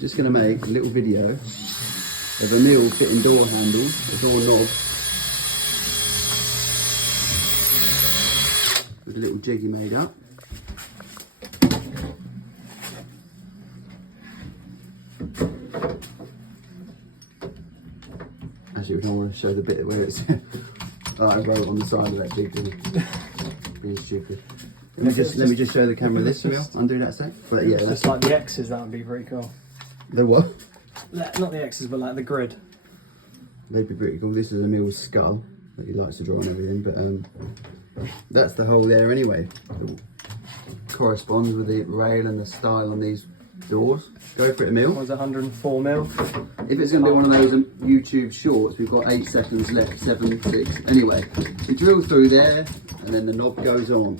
just going to make a little video of Emil fitting door handles, a door knob, with a little jig he made up. Actually, we don't want to show the bit where it's. Oh, I wrote on the side of that jig, didn't I? Being stupid. Let me just show the camera this, Emil. Undo that sec. But yeah, just like the X's, that would be pretty cool. The what? Not the X's, but like the grid. They'd be pretty cool. This is Emil's skull that he likes to draw and everything, but that's the hole there anyway. It corresponds with the rail and the style on these doors. Go for it, Emil. Was 104 mil. If it's going to be one of those YouTube shorts, we've got 8 seconds left, 7, 6. Anyway, you drill through there, and then the knob goes on.